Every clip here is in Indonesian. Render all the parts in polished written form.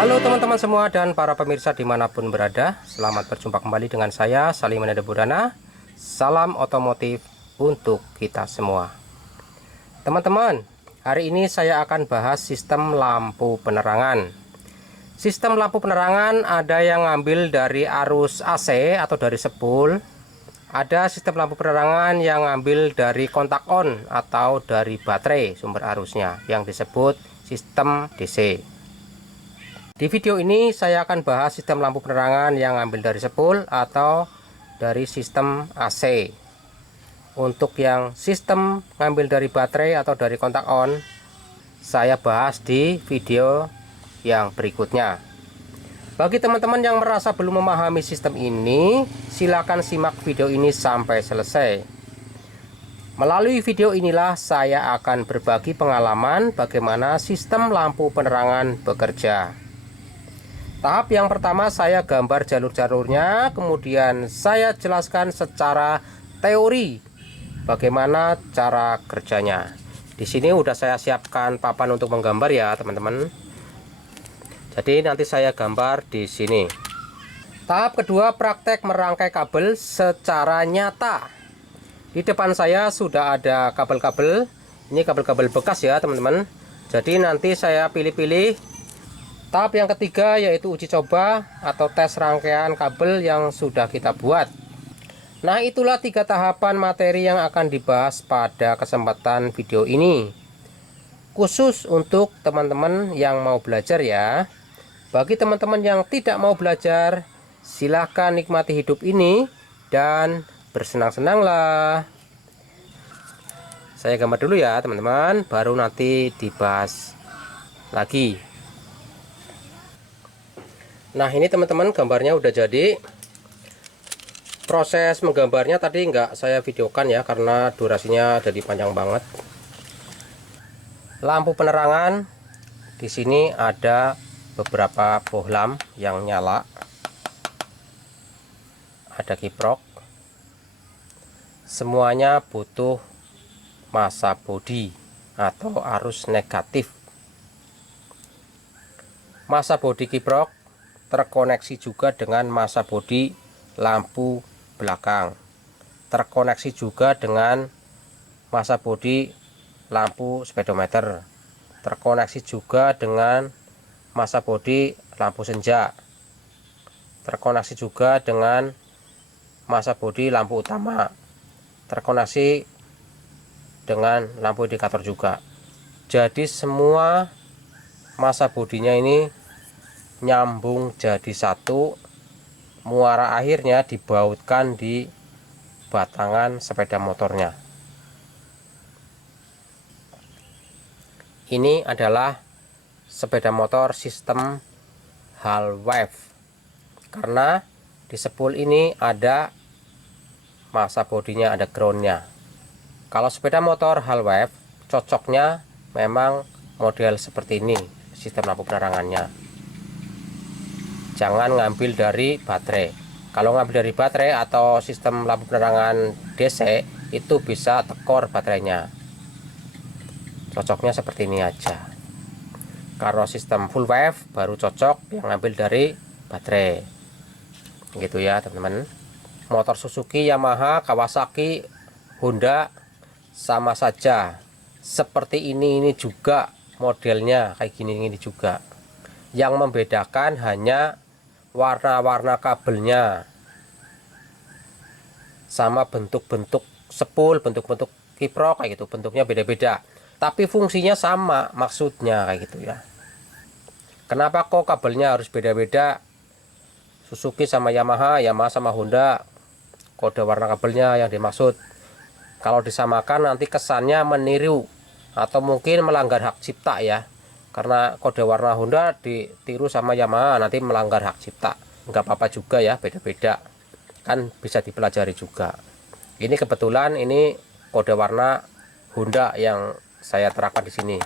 Halo teman-teman semua dan para pemirsa dimanapun berada, selamat berjumpa kembali dengan saya Salim Manada Burana. Salam otomotif untuk kita semua. Teman-teman, hari ini saya akan bahas sistem lampu penerangan. Sistem lampu penerangan ada yang ngambil dari arus AC atau dari spool. Ada sistem lampu penerangan yang ngambil dari kontak on atau dari baterai sumber arusnya yang disebut sistem DC. Di video ini saya akan bahas sistem lampu penerangan yang ngambil dari spool atau dari sistem AC. Untuk yang sistem ngambil dari baterai atau dari kontak on, saya bahas di video yang berikutnya. Bagi teman-teman yang merasa belum memahami sistem ini, silakan simak video ini sampai selesai. Melalui video inilah saya akan berbagi pengalaman bagaimana sistem lampu penerangan bekerja. Tahap yang pertama saya gambar jalur-jalurnya, kemudian saya jelaskan secara teori bagaimana cara kerjanya. Di sini udah saya siapkan papan untuk menggambar ya, teman-teman. Jadi nanti saya gambar di sini. Tahap kedua, praktek merangkai kabel secara nyata. Di depan saya sudah ada kabel-kabel. Ini kabel-kabel bekas ya, teman-teman. Jadi nanti saya pilih-pilih. Tahap yang ketiga yaitu uji coba atau tes rangkaian kabel yang sudah kita buat. Nah, itulah 3 tahapan materi yang akan dibahas pada kesempatan video ini. Khusus untuk teman-teman yang mau belajar ya. Bagi teman-teman yang tidak mau belajar, silahkan nikmati hidup ini dan bersenang-senanglah. Saya gambar dulu ya teman-teman, baru nanti dibahas lagi. Nah, ini teman-teman gambarnya udah jadi. Proses menggambarnya tadi nggak saya videokan ya karena durasinya jadi panjang banget. Lampu penerangan di sini ada beberapa bohlam yang nyala. Ada kiprok. Semuanya butuh massa bodi atau arus negatif. Massa bodi kiprok terkoneksi juga dengan massa bodi lampu belakang, terkoneksi juga dengan massa bodi lampu speedometer, terkoneksi juga dengan massa bodi lampu senja, terkoneksi juga dengan massa bodi lampu utama, terkoneksi dengan lampu indikator juga. Jadi semua massa bodinya ini nyambung jadi satu, muara akhirnya dibautkan di batangan sepeda motornya. Ini adalah sepeda motor sistem hal wave, karena di spool ini ada massa bodinya, ada groundnya. Kalau sepeda motor hal wave cocoknya memang model seperti ini sistem lampu penerangannya. Jangan ngambil dari baterai. Kalau ngambil dari baterai atau sistem lampu penerangan DC itu bisa tekor baterainya. Cocoknya seperti ini aja. Kalau sistem full wave baru cocok yang ngambil dari baterai. Gitu ya teman-teman. Motor Suzuki, Yamaha, Kawasaki, Honda sama saja. Seperti ini juga modelnya kayak gini juga. Yang membedakan hanya warna-warna kabelnya sama bentuk-bentuk spool, bentuk-bentuk kiprok kayak gitu, bentuknya beda-beda tapi fungsinya sama, maksudnya kayak gitu ya. Kenapa kok kabelnya harus beda-beda? Suzuki sama Yamaha, Yamaha sama Honda, kode warna kabelnya yang dimaksud. Kalau disamakan nanti kesannya meniru atau mungkin melanggar hak cipta ya. Karena kode warna Honda ditiru sama Yamaha nanti melanggar hak cipta. Enggak apa-apa juga ya, beda-beda. Kan bisa dipelajari juga. Ini kebetulan ini kode warna Honda yang saya terapkan di sini.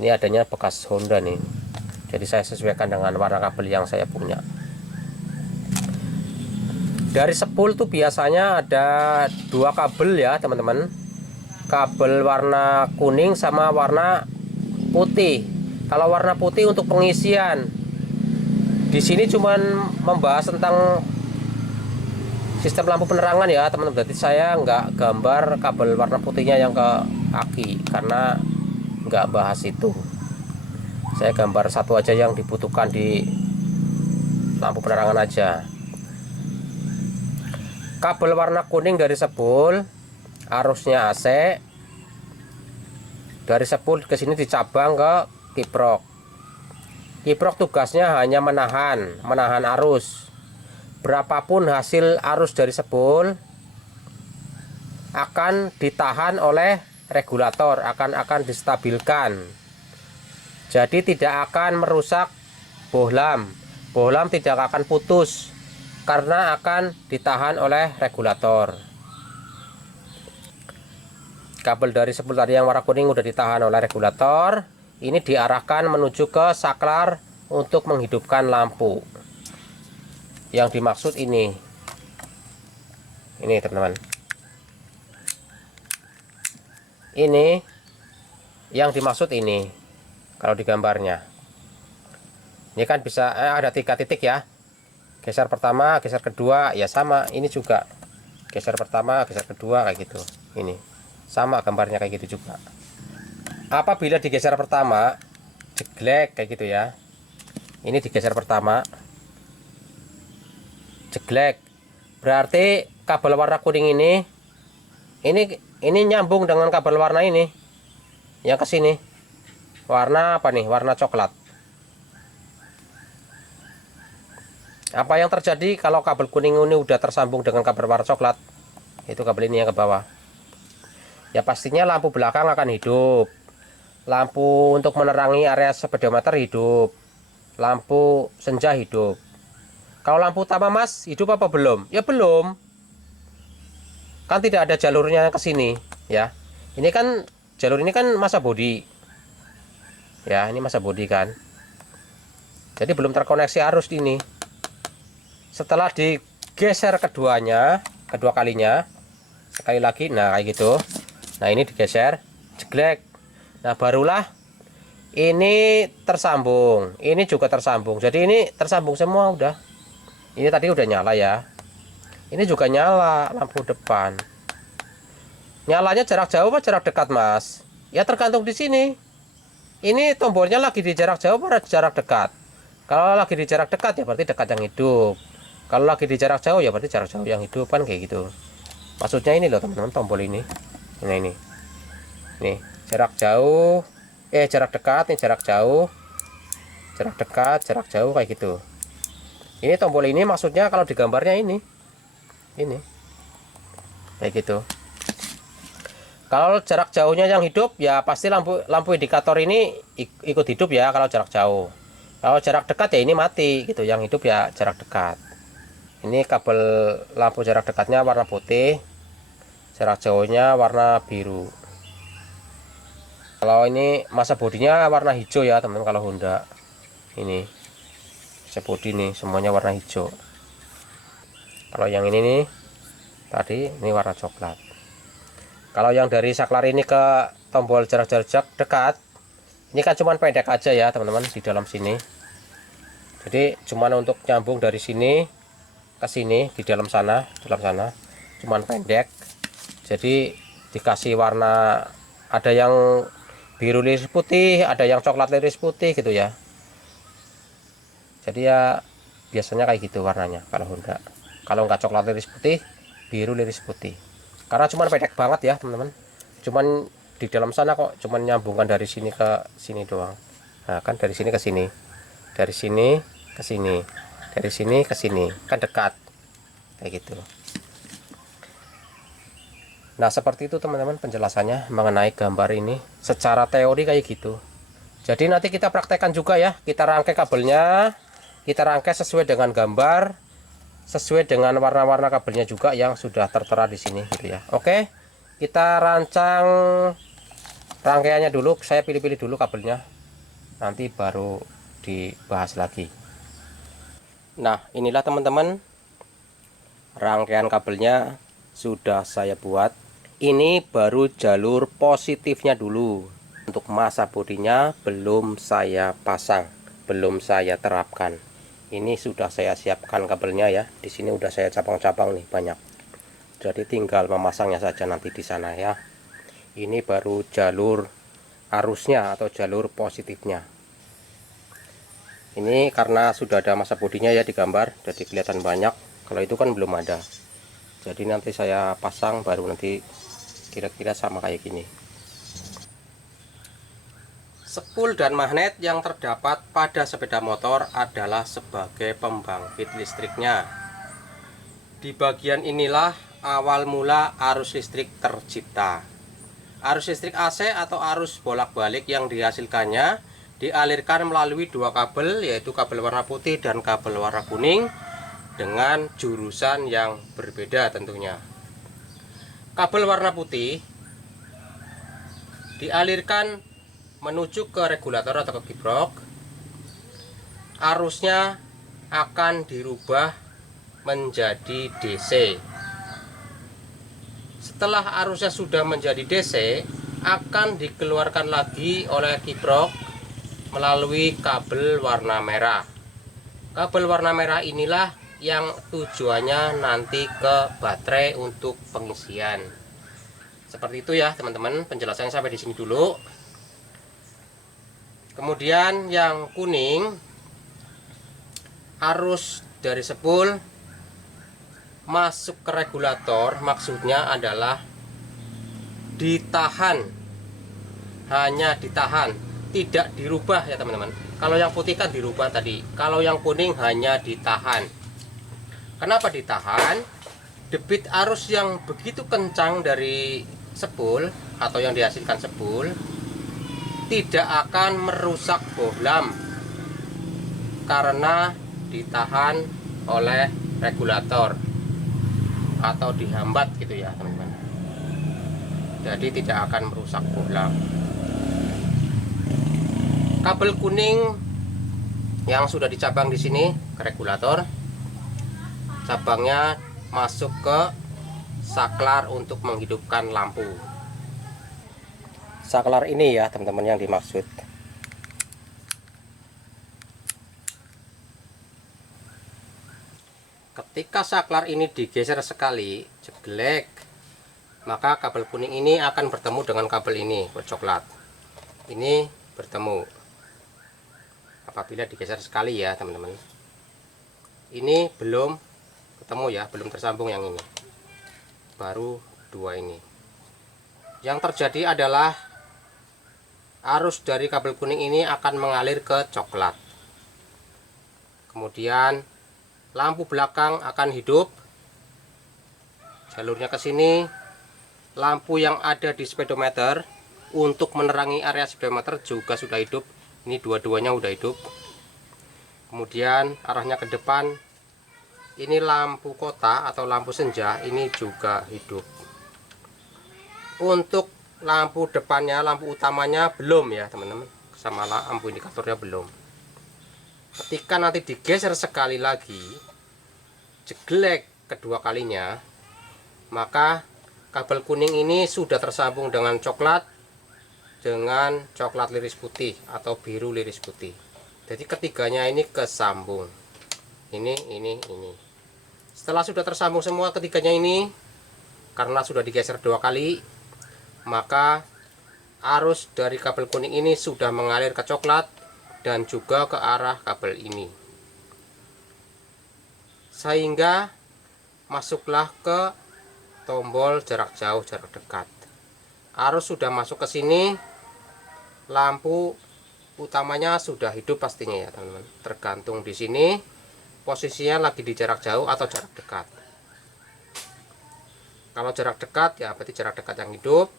Ini adanya bekas Honda nih. Jadi saya sesuaikan dengan warna kabel yang saya punya. Dari spool tuh biasanya ada 2 kabel ya, teman-teman. Kabel warna kuning sama warna putih. Kalau warna putih untuk pengisian, Di sini cuman membahas tentang sistem lampu penerangan ya teman-teman. Berarti saya nggak gambar kabel warna putihnya yang ke aki karena nggak bahas itu. Saya gambar satu aja yang dibutuhkan di lampu penerangan aja. Kabel warna kuning dari spool, arusnya AC. Dari spool ke sini dicabang ke kiprok. Kiprok tugasnya hanya menahan arus. Berapapun hasil arus dari spool akan ditahan oleh regulator, akan distabilkan. Jadi tidak akan merusak bohlam. Bohlam tidak akan putus karena akan ditahan oleh regulator. Kabel dari spool tadi yang warna kuning udah ditahan oleh regulator. Ini diarahkan menuju ke saklar untuk menghidupkan lampu. Yang dimaksud ini teman-teman. Ini yang dimaksud ini. Kalau di gambarnya ini kan bisa ada 3 titik ya. Geser pertama, geser kedua, ya sama. Ini juga geser pertama, geser kedua, kayak gitu. Ini sama gambarnya kayak gitu juga. Apabila digeser pertama jeglek kayak gitu ya. Ini digeser pertama jeglek, berarti kabel warna kuning ini nyambung dengan kabel warna ini yang ke sini. Warna apa nih? Warna coklat. Apa yang terjadi kalau kabel kuning ini udah tersambung dengan kabel warna coklat? Itu kabel ini yang ke bawah. Ya pastinya lampu belakang akan hidup. Lampu untuk menerangi area speedometer hidup. Lampu senja hidup. Kalau lampu utama Mas hidup apa belum? Ya belum. Kan tidak ada jalurnya ke sini, ya. Ini kan jalur ini kan masa bodi. Ya, ini masa bodi kan. Jadi belum terkoneksi arus ini. Setelah digeser kedua kalinya, sekali lagi, nah kayak gitu. Nah ini digeser, jeglek. Nah barulah ini tersambung, ini juga tersambung. Jadi ini tersambung semua udah. Ini tadi udah nyala ya. Ini juga nyala lampu depan. Nyalanya jarak jauh apa jarak dekat Mas? Ya tergantung di sini. Ini tombolnya lagi di jarak jauh atau jarak dekat? Kalau lagi di jarak dekat ya berarti dekat yang hidup. Kalau lagi di jarak jauh ya berarti jarak jauh yang hidup kan kayak gitu. Maksudnya ini loh teman-teman, tombol ini. Nah ini. Nih, jarak jauh, jarak dekat, nih jarak jauh. Jarak dekat, jarak jauh kayak gitu. Ini tombol ini maksudnya kalau di gambarnya ini. Ini. Kayak gitu. Kalau jarak jauhnya yang hidup ya pasti lampu indikator ini ikut hidup ya kalau jarak jauh. Kalau jarak dekat ya ini mati gitu. Yang hidup ya jarak dekat. Ini kabel lampu jarak dekatnya warna putih. Jarak jauhnya warna biru. Kalau ini masa bodinya warna hijau ya teman-teman kalau Honda. Ini masa bodi nih semuanya warna hijau. Kalau yang ini nih tadi ini warna coklat. Kalau yang dari saklar ini ke tombol jarak dekat, ini kan cuman pendek aja ya teman-teman di dalam sini. Jadi cuman untuk nyambung dari sini ke sini di dalam sana cuman pendek. Jadi dikasih warna, ada yang biru liris putih, ada yang coklat liris putih gitu ya. Jadi ya biasanya kayak gitu warnanya kalau Honda. Kalau nggak coklat liris putih, biru liris putih. Karena cuman pendek banget ya teman-teman. Cuman di dalam sana kok cuman nyambungkan dari sini ke sini doang. Nah kan dari sini ke sini, dari sini ke sini, dari sini ke sini, kan dekat kayak gitu. Nah seperti itu teman-teman penjelasannya mengenai gambar ini secara teori kayak gitu. Jadi nanti kita praktekkan juga ya. Kita rangkai kabelnya, kita rangkai sesuai dengan gambar, sesuai dengan warna-warna kabelnya juga yang sudah tertera di sini gitu ya. Oke, kita rancang rangkaiannya dulu. Saya pilih-pilih dulu kabelnya, nanti baru dibahas lagi. Nah inilah teman-teman rangkaian kabelnya sudah saya buat. Ini baru jalur positifnya dulu. Untuk masa bodinya belum saya pasang, belum saya terapkan. Ini sudah saya siapkan kabelnya ya. Di sini udah saya cabang-cabang nih banyak. Jadi tinggal memasangnya saja nanti di sana ya. Ini baru jalur arusnya atau jalur positifnya. Ini karena sudah ada masa bodinya ya digambar, jadi kelihatan banyak. Kalau itu kan belum ada. Jadi nanti saya pasang baru nanti kira-kira sama kayak gini. Spool dan magnet yang terdapat pada sepeda motor adalah sebagai pembangkit listriknya. Di bagian inilah awal mula arus listrik tercipta. Arus listrik AC atau arus bolak-balik yang dihasilkannya dialirkan melalui dua kabel, yaitu kabel warna putih dan kabel warna kuning, dengan jurusan yang berbeda tentunya. Kabel warna putih dialirkan menuju ke regulator atau ke kiprok. Arusnya akan dirubah menjadi DC. Setelah arusnya sudah menjadi DC, akan dikeluarkan lagi oleh kiprok melalui kabel warna merah. Kabel warna merah inilah yang tujuannya nanti ke baterai untuk pengisian. Seperti itu ya teman-teman, penjelasannya sampai di sini dulu. Kemudian yang kuning, arus dari spool masuk ke regulator, maksudnya adalah ditahan, hanya ditahan, tidak dirubah ya teman-teman. Kalau yang putih kan dirubah tadi, kalau yang kuning hanya ditahan. Kenapa ditahan? Debit arus yang begitu kencang dari spool atau yang dihasilkan spool tidak akan merusak bohlam karena ditahan oleh regulator atau dihambat gitu ya teman-teman. Jadi tidak akan merusak bohlam. Kabel kuning yang sudah dicabang di sini ke regulator, cabangnya masuk ke saklar untuk menghidupkan lampu. Saklar ini ya teman-teman yang dimaksud. Ketika saklar ini digeser sekali, jeglek, maka kabel kuning ini akan bertemu dengan kabel ini bercoklat. Ini bertemu apabila digeser sekali ya teman-teman. Ini belum ketemu ya, belum tersambung yang ini. Baru dua ini. Yang terjadi adalah arus dari kabel kuning ini akan mengalir ke coklat. Kemudian lampu belakang akan hidup. Jalurnya ke sini. Lampu yang ada di speedometer untuk menerangi area speedometer juga sudah hidup. Ini dua-duanya udah hidup. Kemudian arahnya ke depan. Ini lampu kota atau lampu senja ini juga hidup. Untuk lampu depannya, lampu utamanya belum ya teman-teman, sama lampu indikatornya belum. Ketika nanti digeser sekali lagi, jeglek kedua kalinya, maka kabel kuning ini sudah tersambung dengan coklat liris putih atau biru liris putih. Jadi ketiganya ini kesambung. Ini. Setelah sudah tersambung semua ketiganya ini, karena sudah digeser dua kali, maka arus dari kabel kuning ini sudah mengalir ke coklat dan juga ke arah kabel ini, sehingga masuklah ke tombol jarak jauh jarak dekat. Arus sudah masuk ke sini, lampu utamanya sudah hidup pastinya ya teman-teman. Tergantung di sini posisinya lagi di jarak jauh atau jarak dekat. Kalau jarak dekat ya berarti jarak dekat yang hidup.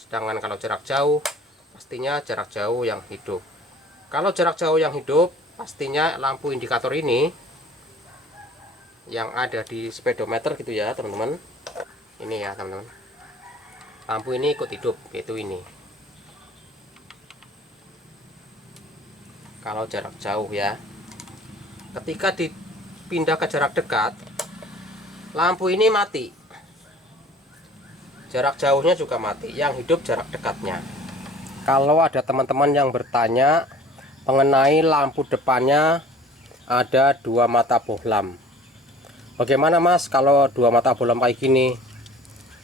Sedangkan kalau jarak jauh, pastinya jarak jauh yang hidup. Kalau jarak jauh yang hidup, pastinya lampu indikator ini yang ada di speedometer gitu ya teman-teman. Ini ya teman-teman. Lampu ini ikut hidup, yaitu ini. Kalau jarak jauh ya. Ketika dipindah ke jarak dekat, lampu ini mati. Jarak jauhnya juga mati, yang hidup jarak dekatnya. Kalau ada teman-teman yang bertanya mengenai lampu depannya ada 2 mata bohlam. Bagaimana Mas kalau 2 mata bohlam kayak gini,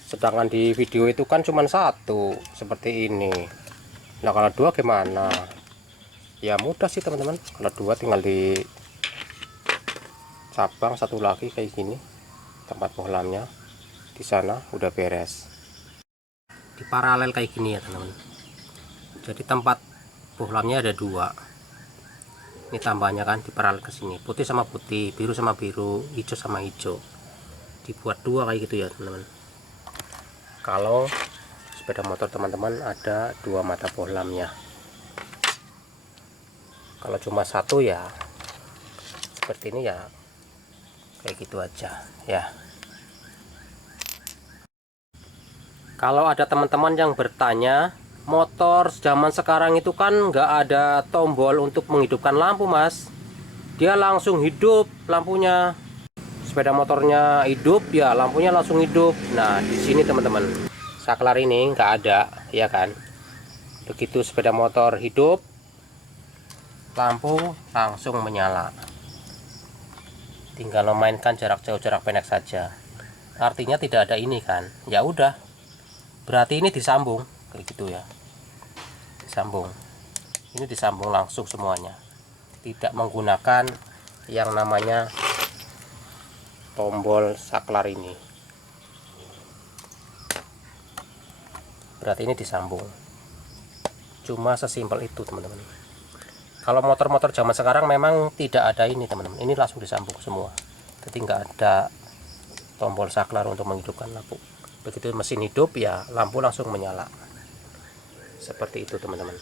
sedangkan di video itu kan cuma 1 seperti ini. Nah kalau 2 gimana? Ya mudah sih teman-teman, kalau 2 tinggal di cabang 1 lagi kayak gini, tempat bohlamnya di sana udah beres. Di paralel kayak gini ya teman-teman. Jadi tempat bohlamnya ada 2. Ini tambahnya kan di paralel ke sini, putih sama putih, biru sama biru, hijau sama hijau. Dibuat 2 kayak gitu ya teman-teman. Kalau sepeda motor teman-teman ada 2 mata bohlamnya. Kalau cuma 1 ya seperti ini ya, kayak gitu aja ya. Kalau ada teman-teman yang bertanya, motor zaman sekarang itu kan nggak ada tombol untuk menghidupkan lampu Mas, dia langsung hidup lampunya. Sepeda motornya hidup ya lampunya langsung hidup. Nah di sini teman-teman, saklar ini nggak ada ya kan. Begitu sepeda motor hidup, lampu langsung menyala. Tinggal memainkan jarak jauh jarak pendek saja. Artinya tidak ada ini kan, ya udah, berarti ini disambung kayak gitu ya. Disambung, ini disambung langsung semuanya, tidak menggunakan yang namanya tombol saklar ini. Berarti ini disambung, cuma sesimpel itu teman-teman. Kalau motor-motor zaman sekarang memang tidak ada ini teman-teman, ini langsung disambung semua, jadi nggak ada tombol saklar untuk menghidupkan lampu. Begitu mesin hidup ya lampu langsung menyala. Seperti itu teman-teman.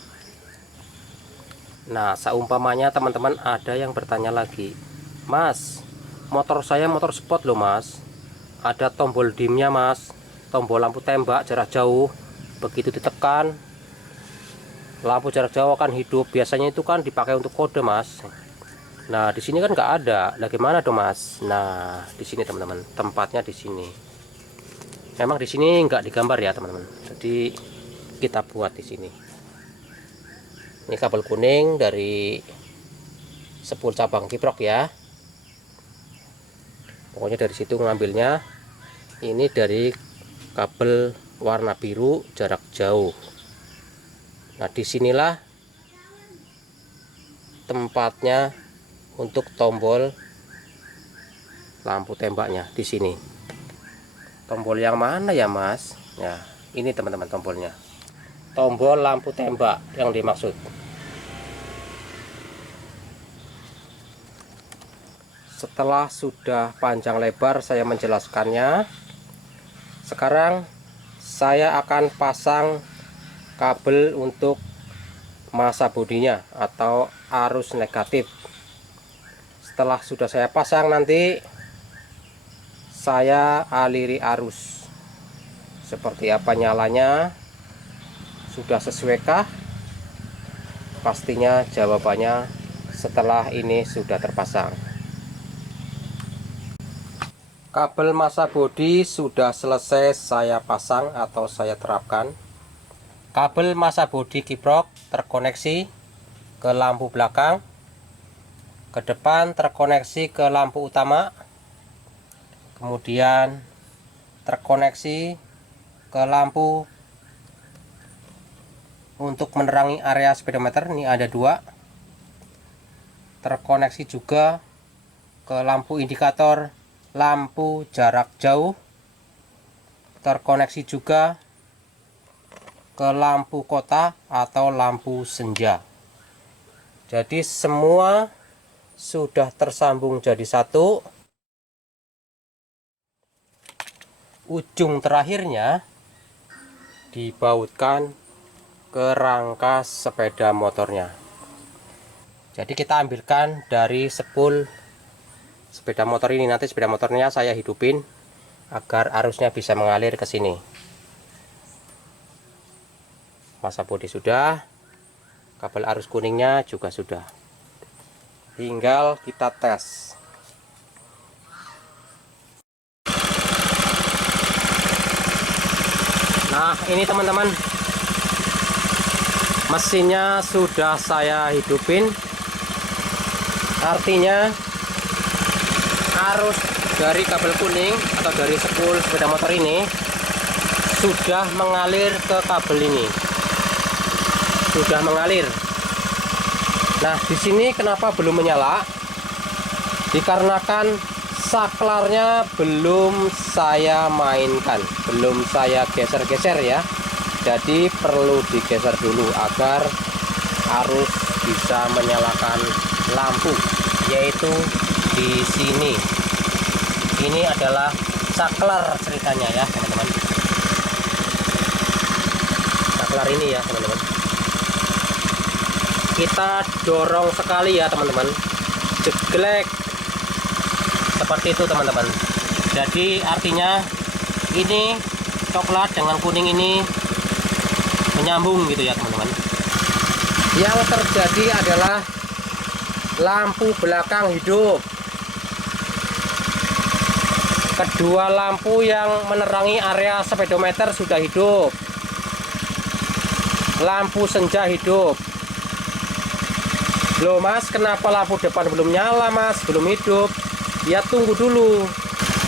Nah seumpamanya teman-teman ada yang bertanya lagi, Mas, motor saya motor sport loh Mas, ada tombol dimnya Mas, tombol lampu tembak jarak jauh, begitu ditekan lampu jarak jauh akan hidup. Biasanya itu kan dipakai untuk kode Mas. Nah di sini kan nggak ada, bagaimana dong Mas? Nah di sini teman-teman, tempatnya di sini. Memang di sini nggak digambar ya teman-teman, jadi kita buat di sini. Ini kabel kuning dari sepul cabang kiprok ya. Pokoknya dari situ ngambilnya. Ini dari kabel warna biru jarak jauh. Nah disinilah tempatnya untuk tombol lampu tembaknya di sini. Tombol yang mana ya Mas? Ya ini teman-teman tombolnya. Tombol lampu tembak yang dimaksud. Setelah sudah panjang lebar saya menjelaskannya, sekarang saya akan pasang kabel untuk massa bodinya atau arus negatif. Setelah sudah saya pasang, nanti saya aliri arus. Seperti apa nyalanya, sudah sesuaikah? Pastinya jawabannya setelah ini sudah terpasang. Kabel massa bodi sudah selesai saya pasang atau saya terapkan. Kabel massa bodi kiprok terkoneksi ke lampu belakang, ke depan terkoneksi ke lampu utama, kemudian terkoneksi ke lampu untuk menerangi area speedometer. Ini ada 2, terkoneksi juga ke lampu indikator lampu jarak jauh, terkoneksi juga ke lampu kota atau lampu senja. Jadi semua sudah tersambung jadi satu. Ujung terakhirnya dibautkan ke rangka sepeda motornya. Jadi kita ambilkan dari sepul sepeda motor ini. Nanti sepeda motornya saya hidupin agar arusnya bisa mengalir ke sini. Massa bodi sudah, kabel arus kuningnya juga sudah. Tinggal kita tes. Nah ini teman-teman, mesinnya sudah saya hidupin. Artinya arus dari kabel kuning atau dari spool sepeda motor ini sudah mengalir ke kabel ini, sudah mengalir. Nah, di sini kenapa belum menyala? Dikarenakan saklarnya belum saya mainkan, belum saya geser-geser ya. Jadi perlu digeser dulu agar arus bisa menyalakan lampu, yaitu di sini. Ini adalah saklar ceritanya ya teman-teman. Saklar ini ya teman-teman. Kita dorong sekali ya teman-teman. Jeglek. Seperti itu teman-teman. Jadi artinya ini coklat dengan kuning ini menyambung gitu ya teman-teman. Yang terjadi adalah lampu belakang hidup. Kedua lampu yang menerangi area speedometer sudah hidup. Lampu senja hidup. Loh mas, kenapa lampu depan belum nyala mas, belum hidup? Ya tunggu dulu,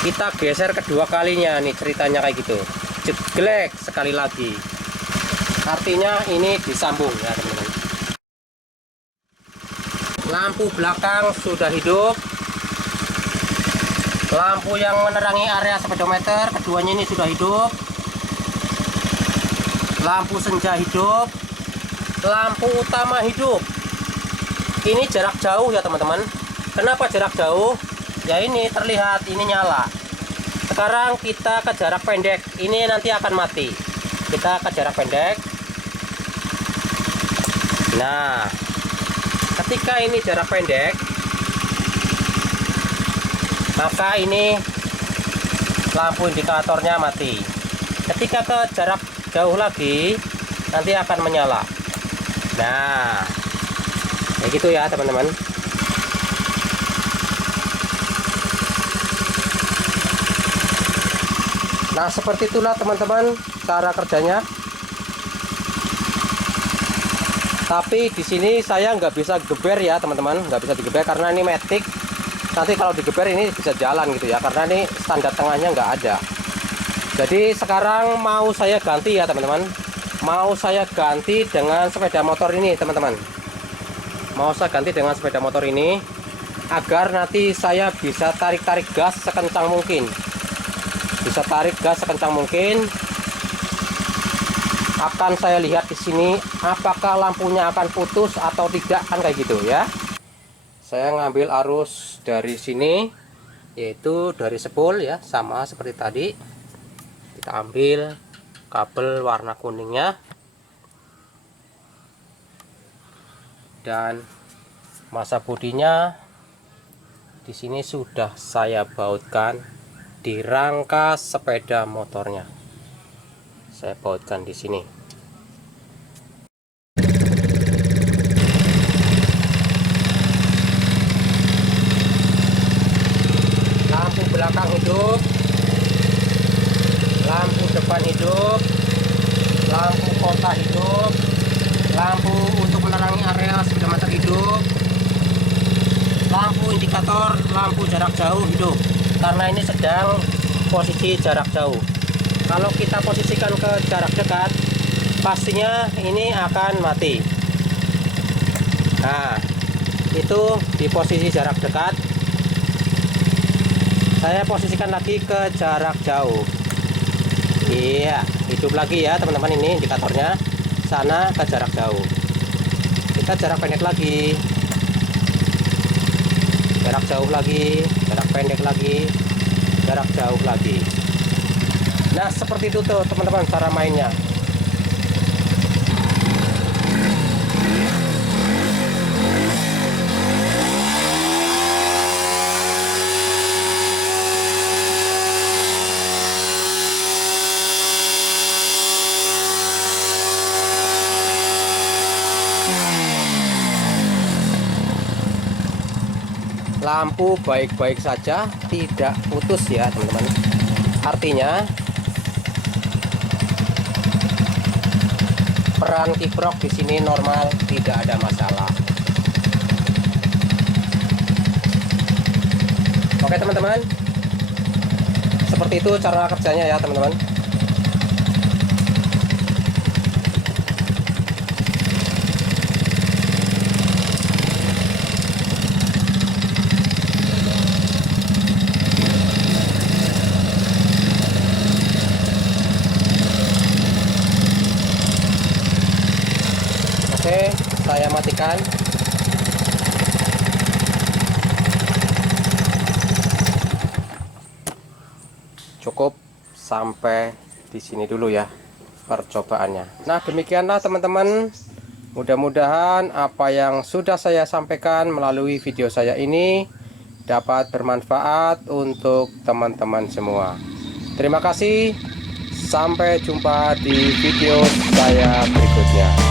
kita geser kedua kalinya nih, ceritanya kayak gitu. Jeglek sekali lagi. Artinya ini disambung ya teman-teman. Lampu belakang sudah hidup. Lampu yang menerangi area speedometer keduanya ini sudah hidup. Lampu senja hidup. Lampu utama hidup. Ini jarak jauh ya teman-teman. Kenapa jarak jauh? Ya ini terlihat ini nyala. Sekarang kita ke jarak pendek. Ini nanti akan mati. Kita ke jarak pendek. Nah, ketika ini jarak pendek, maka ini lampu indikatornya mati. Ketika ke jarak jauh lagi, nanti akan menyala. Nah, kayak gitu ya teman-teman. Nah, seperti itulah teman-teman cara kerjanya. Tapi di sini saya nggak bisa geber ya teman-teman, nggak bisa digeber karena ini matic. Nanti kalau digeber ini bisa jalan gitu ya, karena ini standar tengahnya nggak ada. Jadi sekarang mau saya ganti ya teman-teman. Mau saya ganti dengan sepeda motor ini teman-teman. Mau saya ganti dengan sepeda motor ini agar nanti saya bisa tarik-tarik gas sekencang mungkin. Bisa tarik gas sekencang mungkin. Akan saya lihat di sini apakah lampunya akan putus atau tidak, kan kayak gitu ya. Saya ngambil arus dari sini, yaitu dari spool ya, sama seperti tadi. Kita ambil kabel warna kuningnya dan masa bodinya di sini sudah saya bautkan di rangka sepeda motornya. Saya bautkan di sini. Lampu belakang hidup, lampu depan hidup, lampu kota hidup, lampu untuk menerangi area speedometer hidup, lampu indikator, lampu jarak jauh hidup. Karena ini sedang posisi jarak jauh. Kalau kita posisikan ke jarak dekat, pastinya ini akan mati. Nah, itu di posisi jarak dekat. Saya posisikan lagi ke jarak jauh. Iya, hidup lagi ya teman-teman, ini indikatornya. Sana ke jarak jauh. Kita jarak pendek lagi. Jarak jauh lagi, jarak pendek lagi, jarak jauh lagi. Nah, seperti itu tuh teman-teman cara mainnya. Lampu baik-baik saja, tidak putus ya teman-teman. Artinya peran kiprok di sini normal, tidak ada masalah. Oke teman-teman, seperti itu cara kerjanya ya teman-teman. Oke, saya matikan. Cukup sampai di sini dulu ya percobaannya. Nah, demikianlah teman-teman. Mudah-mudahan apa yang sudah saya sampaikan melalui video saya ini dapat bermanfaat untuk teman-teman semua. Terima kasih. Sampai jumpa di video saya berikutnya.